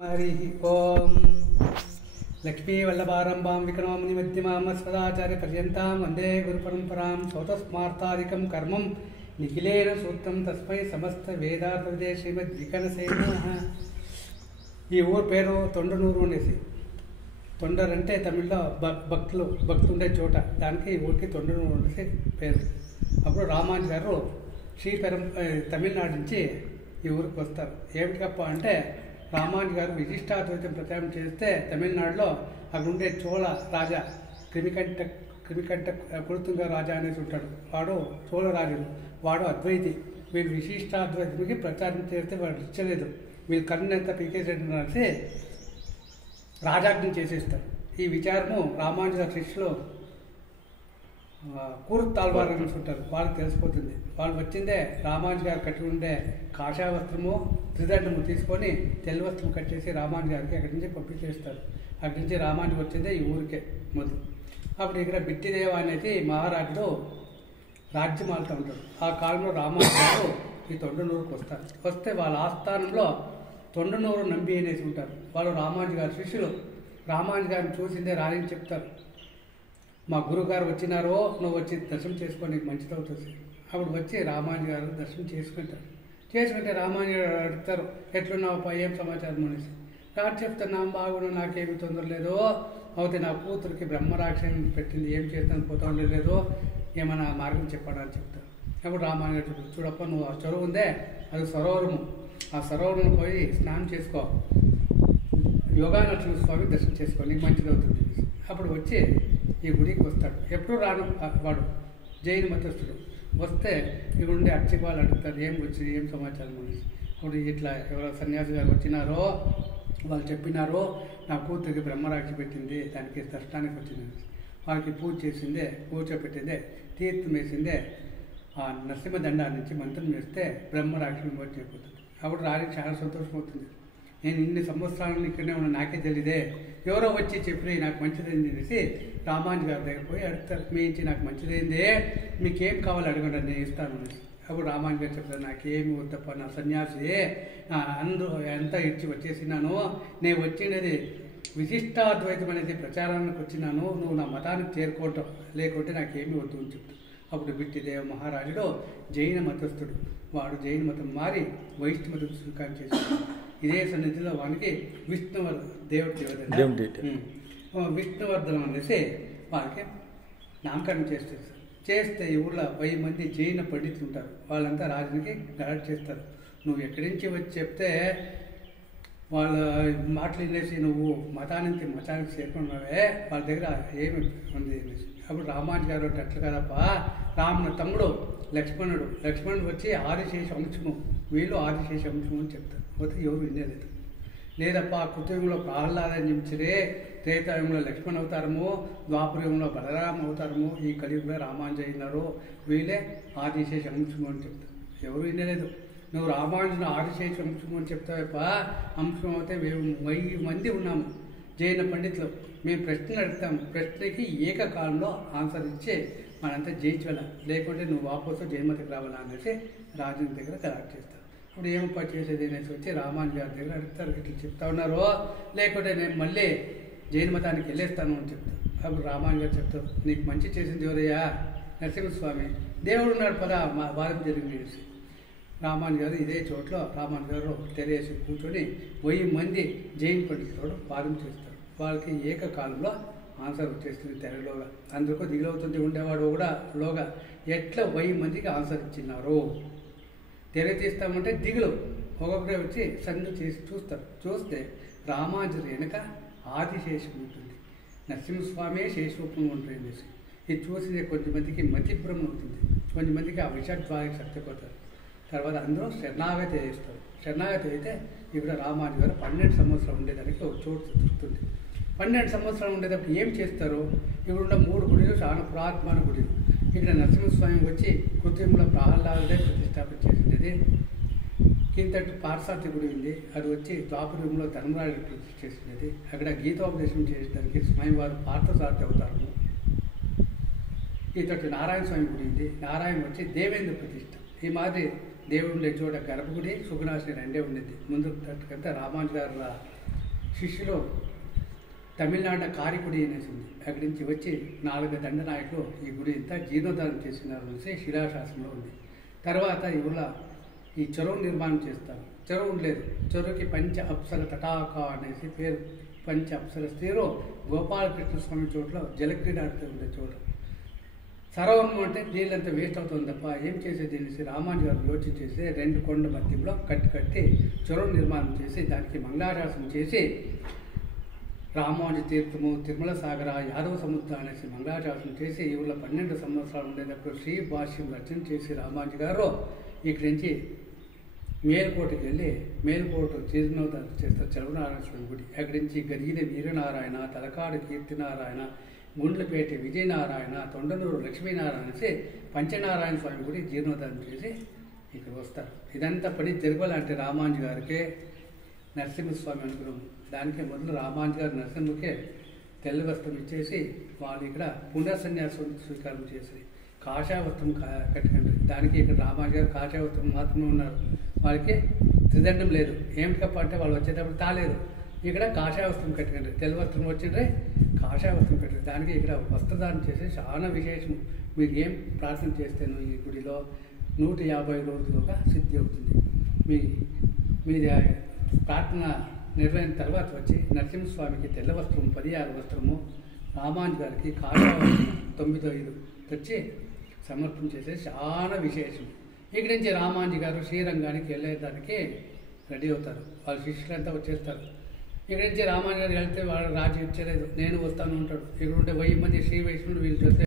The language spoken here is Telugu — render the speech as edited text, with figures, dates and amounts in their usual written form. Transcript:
हरि ओम लक्ष्मी वल्लभारंभां विक्रमां सदाचार्य पर्यन्तां वंदे गुरुपरंपरां स्वतस्मार्तादिकं कर्मं निखिलेन सूत्रं तस्मै समस्त वेदार्थविदे श्रीमद्विकनसेनः। ఈ ఊరు పేరు తొండనూరు అనేసి. తొండర్ అంటే తమిళ్లో భక్తులు ఉండే చోట, దానికి ఈ ఊరికి తొండనూరు అనేసి పేరు. అప్పుడు రామాంజీ గారు తమిళనాడు నుంచి ఈ ఊరికి వస్తారు. ఏమిటప్ప అంటే రామాంజీ గారు విశిష్టాద్వైతం ప్రచారం చేస్తే తమిళనాడులో అక్కడ ఉండే చోళ రాజా క్రిమికంట కురుతుంగ రాజా అనేసి ఉంటాడు. వాడు చోళ రాజుడు, వాడు అద్వైతి. వీళ్ళు విశిష్టాద్వైతానికి ప్రచారం చేస్తే వాడు ఇచ్చలేదు. వీళ్ళు కన్నంతా పీకేసేటని రాసి రాజాజ్ఞం చేసేస్తారు. ఈ విచారము రామాంజీ గారి శిష్యులు కూరుతాల్వారు అనేసి ఉంటారు, వాళ్ళకి తెలిసిపోతుంది. వాళ్ళు వచ్చిందే రామాంజీ గారు కట్టి ఉండే కాషాయ వస్త్రము త్రిదండము తీసుకొని తెల్ల వస్త్రం కట్టేసి రామాంజీ గారికి అక్కడి నుంచి పంపించేస్తారు. అక్కడి నుంచి రామాంజీ వచ్చిందే ఈ ఊరికే మొదలు. అప్పుడు ఇక్కడ బిట్టిదేవ అనేది మహారాజుడు రాజ్యం ఆడుతూ ఉంటాడు. ఆ కాలంలో రామాంజీ గారు ఈ తొండనూరుకు వస్తారు. వస్తే వాళ్ళ ఆస్థానంలో తొండనూరు నంబి అనేసి ఉంటారు. వాళ్ళు రామాంజీ గారి శిష్యులు. రామాంజీ గారిని చూసిందే రాజని చెప్తారు, మా గురువుగారు వచ్చినారో, నువ్వు వచ్చి దర్శనం చేసుకొని నీకు మంచిదవుతుంది. అప్పుడు వచ్చి రామాంజీ గారు దర్శనం చేసుకుంటే రామాంజీ గారు అడుగుతారు, ఎట్లున్నావు, ఏం సమాచారం అనేసి. రాజు చెప్తున్నా, బాగున్నా, నాకేమీ తొందర లేదు. అయితే నా కూతురికి బ్రహ్మరాక్షని పెట్టింది, ఏం చేస్తాను పోతా ఉండలేదు, ఏమైనా మార్గం చెప్పాడని చెప్తారు. అప్పుడు రామాంజీ గారు చెప్తారు, చూడప్ప, నువ్వు ఆ చెరువు ఉందే, అది సరోవరము. ఆ సరోవరం పోయి స్నానం చేసుకో, యోగానరసింహ స్వామి దర్శనం చేసుకో, నీకు మంచిదవుతుంది. అప్పుడు వచ్చి ఈ గుడికి వస్తాడు. ఎప్పుడు రాను వాడు జైన మతస్థుడు. వస్తే ఇక్కడ ఉండే అర్చక వాళ్ళు అడుగుతారు, ఏం సమాచారం అనేసి. అప్పుడు ఇట్లా ఎవరో సన్యాసి గారు వచ్చినారో, వాళ్ళు చెప్పినారో నా కూతురికి బ్రహ్మరాక్షి పెట్టింది, దానికి దర్శనానికి వచ్చింది. వాళ్ళకి పూజ చేసిందే, కూర్చోపెట్టిందే, తీర్థం వేసిందే, ఆ నరసింహదండా నుంచి మంత్రం వేస్తే బ్రహ్మరాక్షి బట్టి చెప్పుతుంది. అప్పుడు రాజుకి చాలా సంతోషం అవుతుంది. నేను ఇన్ని సంవత్సరాలను ఇక్కడనే ఉన్నా, నాకే తెలియదే, ఎవరో వచ్చి చెప్పి నాకు మంచిదైంది అనేసి రామాంజీ గారి దగ్గర పోయి అడుగుతారు, మీ ఇంచి నాకు మంచిదైందే, మీకేం కావాలి అడగండి, నేను ఇస్తాను అనేసి. అప్పుడు రామాంజీ గారు చెప్తారు, నాకేమి వద్దప్ప, నా సన్యాసి అందరూ ఎంత ఇచ్చి వచ్చేసినాను, నేను వచ్చినది విశిష్టాద్వైతం అనేది ప్రచారానికి వచ్చినాను, నువ్వు నా మతానికి చేరుకోవటం, లేకుంటే నాకేమీ వద్దు అని చెప్తాను. అప్పుడు బిట్టిదేవ మహారాజుడు జైన మతస్థుడు. వాడు జైన మతం మారి వైష్ణవ మతం స్వీకారం చేశాడు. ఇదే సన్నిధిలో వానికి విష్ణువర్ధనం అనేసి వాళ్ళకి నామకరణం చేస్తే ఈ ఊళ్ళో 1000 మంది జైన పండితులు ఉంటారు. వాళ్ళంతా రాజునికి గలాట్ చేస్తారు. నువ్వు ఎక్కడి నుంచి వచ్చి చెప్తే వాళ్ళ మాటలు వినేసి నువ్వు మతానికి చేరుకున్నావే, వాళ్ళ దగ్గర ఏమి ఉంది అనేసి. అప్పుడు రామాంజీ గారు అట్లు కదప్ప, రాముని తమ్ముడు లక్ష్మణుడు వచ్చి ఆదిశేష అంశము, వీళ్ళు ఆదిశేష అంశము అని చెప్తారు. పోతే ఎవరు వినేలేదు. లేదప్ప, కృతయుగంలో ప్రహ్లాదని చెప్తే, త్రేతాయుగంలో లక్ష్మణ్ అవతారము, ద్వాపరయుగంలో బలరామ అవతారము, ఈ కలియుగంలో రామాంజీ అయినారు, వీళ్ళే ఆదిశేష అంశము అని చెప్తారు. ఎవరు వినలేదు. నువ్వు రామానుజుని ఆదిశేష అంశము అని చెప్తావప్ప, అంశం అయితే మేము 1000 మంది ఉన్నాము జైన పండితులు, మేము ప్రశ్నలు అడుగుతాము, ప్రశ్నకి ఏకకాలంలో ఆన్సర్ ఇచ్చి మనంతా జయించి వెళ్ళాలి, లేకుంటే నువ్వు వాపసు జయమతికి రావాలా అనేసి రాజుని దగ్గర కలెక్ట్ చేస్తాను. ఇప్పుడు ఏమప్ప చేసేది అనేసి వచ్చి రామాంజీ గారి దగ్గర అడుగుతారు, ఇట్లా చెప్తా ఉన్నారు, లేకుంటే నేను మళ్ళీ జైన మతానికి వెళ్ళేస్తాను అని చెప్తాను. అప్పుడు రామాంజీ గారు చెప్తారు, నీకు మంచి చేసింది ఎవరయ్యా, నరసింహస్వామి, దేవుడు ఉన్నాడు పద, మా వాదం జరిగింది. రామాంజీ గారు ఇదే చోట్ల రామాంజీ గారు తెలియసి కూర్చొని 1000 మంది జైన్ పండితులు వాదం చేస్తారు. వాళ్ళకి ఏకకాలంలో ఆన్సర్ వచ్చేస్తుంది తెరలోగా. అందుకు దిగులవుతుంది ఉండేవాడు కూడా లోగా ఎట్లా 1000 మందికి ఆన్సర్ ఇచ్చినారు. తెర తీస్తామంటే దిగులు ఒక్కొక్కడే వచ్చి సంధి చేసి చూస్తే రామాంజీ వెనుక ఆదిశేషం ఉంటుంది, నరసింహస్వామి శేషరూపంగా ఉంటుంది. ఇది చూసి కొంతమందికి మతిభ్రమ అవుతుంది, కొంతమందికి ఆ విషద్వారికి సత్యపోతారు. తర్వాత అందరూ శరణాగతి చేస్తారు. శరణాగతి అయితే ఇక్కడ రామాంజీ గారు 12 సంవత్సరాలు ఉండేదానికి ఒక చోటు దొరుకుతుంది. 12 సంవత్సరాలు ఉండేటప్పుడు ఏం చేస్తారు, ఇప్పుడున్న 3 గుడిలు చాలా పురాతన గుడిలు. ఇక్కడ నరసింహస్వామి వచ్చి కృత్యంలో ప్రహ్లాదే ప్రతిష్టాపన చేసింది. కిందటి పార్సాతి గుడి ఉంది, అది వచ్చి ద్వాపరయుగంలో ధర్మరాజు ప్రతిష్ఠ చేసినది. అక్కడ గీతోపదేశం చేసేదానికి స్వామివారు పార్థసారథి అవుతారు. ఇతటి నారాయణ స్వామి గుడి ఉంది, నారాయణ వచ్చి దేవేంద్ర ప్రతిష్ఠ. ఈ మాదిరి దేవుడు ఉండే చోట గర్భగుడి సుగుణాశ్రీ రెండే ఉండేది. ముందు రామాంజీ గారు శిష్యులు తమిళనాడు కారికుడి అనేసి ఉంది. అక్కడి నుంచి వచ్చి 4 దండనాయకులు ఈ గుడి ఇంతా జీర్ణోద్ధారం చేసినారు అనేసి శిలాశాసనంలో ఉంది. తర్వాత ఇవాళ ఈ చెరువు నిర్మాణం చేస్తారు. చెరువు ఉండలేదు, చెరువుకి పంచ అప్సర తటాక అనేసి పేరు. పంచ అప్సర స్త్రీలో గోపాలకృష్ణ స్వామి చోట్ల జలక్రీడ ఆడుతూ ఉండే చోటు. సర్వం అంటే నీళ్ళంతా వేస్ట్ అవుతుంది తప్ప ఏం చేసేది అనేసి రామానుజు గారు యోచించేసి 2 కొండ మధ్యంలో కట్టి చెరువు నిర్మాణం చేసి దానికి మంగళాశాసనం చేసి రామానుజ తీర్థము, తిరుమల సాగర, యాదవ సముద్ర అనేసి మంగళాశాసనం చేసి ఇవాళ 12 సంవత్సరాలు ఉండేటప్పుడు శ్రీ భాష్యం రచన చేసి రామానుజు గారు ఇక్కడి నుంచి మేలుకోటకి వెళ్ళి మేలుకోట జీర్ణోద్ధారం చేస్తారు చరవనారాయణ స్వామి గుడి. అక్కడి నుంచి గరిగిన వీరనారాయణ, తలకాడు కీర్తినారాయణ, గుండ్లపేట విజయనారాయణ, తొండలూరు లక్ష్మీనారాయణ అనేసి పంచనారాయణ స్వామి గుడి జీర్ణోద్ధారం చేసి ఇక్కడ వస్తారు. ఇదంతా పని జరగాలంటే రామానుజు గారికి నరసింహస్వామి అనుగ్రహం. దానికే మొదలు రామానుజు గారు నరసింహకే తెల్ల వస్త్రం ఇచ్చేసి వాళ్ళు ఇక్కడ పునఃసన్యాసం స్వీకారం చేసి కాషాయవస్త్రం కట్టుకుంటారు. దానికి ఇక్కడ రామానుజు గారు కాషాయవస్త్రం మాత్రమే ఉన్నారు. వాళ్ళకి త్రిదండం లేదు. ఏమిటప్ప అంటే వాళ్ళు వచ్చేటప్పుడు తాలేదు. ఇక్కడ కాషాయవస్త్రం కట్టుకుంటారు. తెల్ల వస్త్రం వచ్చిండ్రే కాషాయవస్త్రం కట్టారు. దానికి ఇక్కడ వస్త్రదానం చేసి చాలా విశేషం. మీరు ఏం ప్రార్థన చేస్తేనో ఈ గుడిలో 150 రోజులుగా సిద్ధి అవుతుంది. మీ ప్రార్థన నిర్వహించిన తర్వాత వచ్చి నరసింహస్వామికి తెల్ల వస్త్రం 16 వస్త్రము, రామానుజు గారికి కాషాయవస్త్రం 9 తెచ్చి సమర్పణ చేసే చాలా విశేషం. ఇక్కడి నుంచి రామానుజు గారు శ్రీరంగానికి వెళ్ళేదానికి రెడీ అవుతారు. వాళ్ళ శిష్యులంతా వచ్చేస్తారు. ఇక్కడి నుంచి రామానుజు గారు వెళ్తే వాళ్ళు రాజు ఇచ్చలేదు, నేను వస్తాను ఉంటాడు. ఇక్కడ ఉంటే 1000 మంది శ్రీ వైష్ణవులు వీళ్ళు చేస్తే